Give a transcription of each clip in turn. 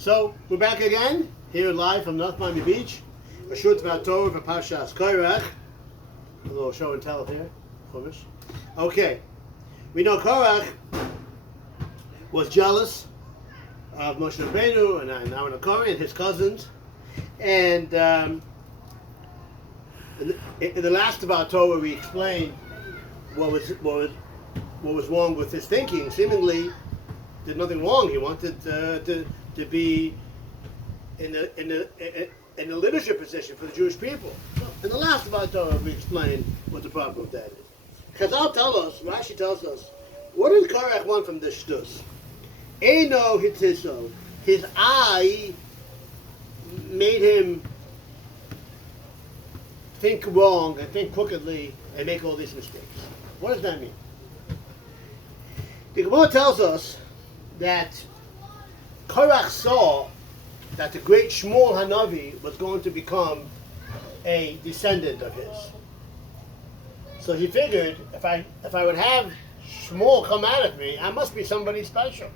So we're back again, here live from North Miami Beach. A short Torah for Parshas Korach. A little show and tell here. Okay. We know Korach was jealous of Moshe Rabbeinu and Aaron and his cousins. And in the last of our Torah, we explained what was wrong with his thinking. Seemingly, did nothing wrong. He wanted to be in a leadership position for the Jewish people. In the last of our Torah, we explained what the problem with that is. Chazal tell us, Rashi tells us, what did Korach want from this shtus? Eino hitiso, his eye made him think wrong and think crookedly and make all these mistakes. What does that mean? The Gemara tells us that Korach saw that the great Shmuel Hanavi was going to become a descendant of his. So he figured, if I would have Shmuel come out of me, I must be somebody special.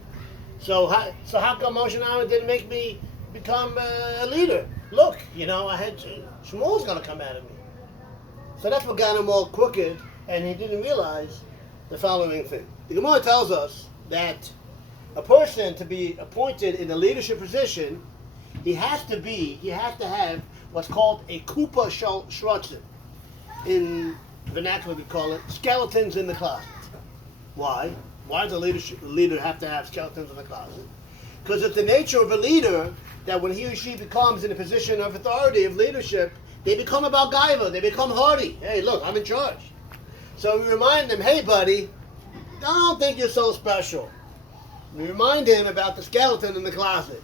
So how come Moshe and Aaron didn't make me become a leader? Look, I had Shmuel's going to come out of me. So that's what got him all crooked, and he didn't realize the following thing. The Gemara tells us that a person to be appointed in a leadership position, he has to have what's called a kupa shrotzen. In vernacular, we call it skeletons in the closet. Why? Why does a leader have to have skeletons in the closet? Because it's the nature of a leader that when he or she becomes in a position of authority, of leadership, they become about gaiva, they become hardy. Hey, look, I'm in charge. So we remind them, hey, buddy, don't think you're so special. We remind him about the skeleton in the closet.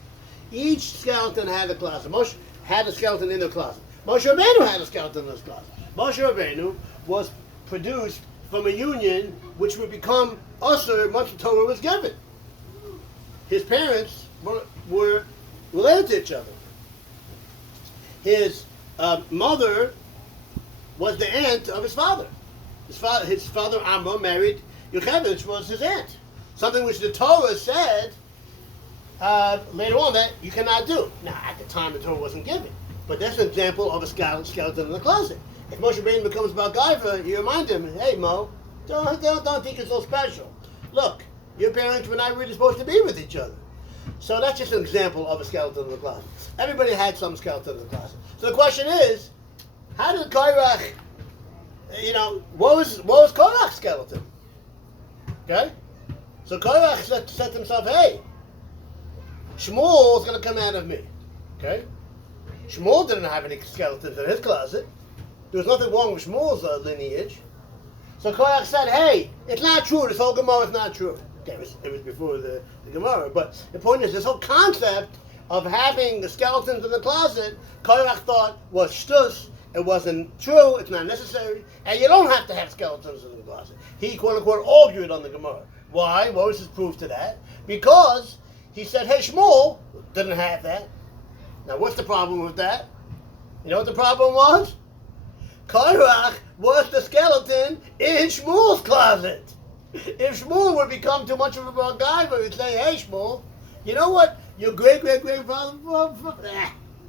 Each skeleton had a closet. Moshe had a skeleton in the closet. Moshe Rabbeinu had a skeleton in his closet. Moshe Rabbeinu was produced from a union which would become usher once the Torah was given. His parents were related to each other. His mother was the aunt of his father. His father Amra married Yocheved, which was his aunt. Something which the Torah said later on that you cannot do. Now, at the time, the Torah wasn't given. But that's an example of a skeleton in the closet. If Moshe Rabbeinu becomes Bar Gaiva, you remind him, hey, Mo, don't think you're so special. Look, your parents were not really supposed to be with each other. So that's just an example of a skeleton in the closet. Everybody had some skeleton in the closet. So the question is, how did Korach, what was Korach's skeleton? Okay? So Korach said to himself, hey, Shmuel's going to come out of me. Okay? Shmuel didn't have any skeletons in his closet. There was nothing wrong with Shmuel's lineage. So Korach said, hey, it's not true. This whole Gemara is not true. Okay, it was before the Gemara. But the point is, this whole concept of having the skeletons in the closet, Korach thought was shtus. It wasn't true. It's not necessary. And you don't have to have skeletons in the closet. He, quote unquote, argued on the Gemara. Why? What was his proof to that? Because he said, hey, Shmuel didn't have that. Now, what's the problem with that? You know what the problem was? Korach was the skeleton in Shmuel's closet. If Shmuel would become too much of a Bar Gaiva, he'd say, hey, Shmuel, you know what your great-great-grandfather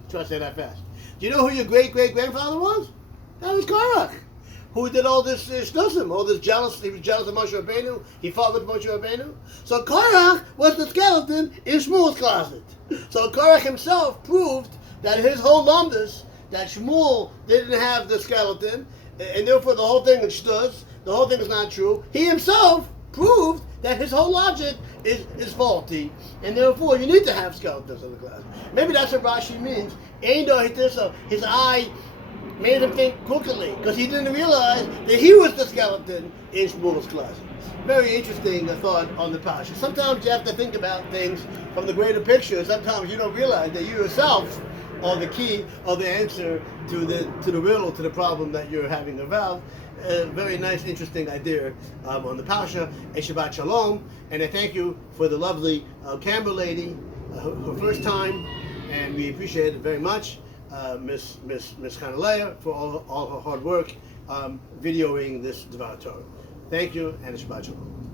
try to say that fast. Do you know who your great-great-grandfather was? That was Korach, who did all this shtusim, all this jealousy. He was jealous of Moshe Rabbeinu. He fought with Moshe Rabbeinu. So Korach was the skeleton in Shmuel's closet. So Korach himself proved that his whole lumdus, that Shmuel didn't have the skeleton, and therefore the whole thing is shtus, the whole thing is not true. He himself proved that his whole logic is faulty, and therefore you need to have skeletons in the closet. Maybe that's what Rashi means. His eye made him think crookedly, because he didn't realize that he was the skeleton in Shmuel's closet. Very interesting thought on the Parshas. Sometimes you have to think about things from the greater picture. Sometimes you don't realize that you yourself are the key or the answer to the riddle, to the problem that you're having about. Very nice, interesting idea on the Parsha. A Shabbat Shalom. And I thank you for the lovely camera lady, her first time, and we appreciate it very much. Miss Chanaleah for all her hard work videoing this Dvar Torah. Thank you, and Shabbat Shalom.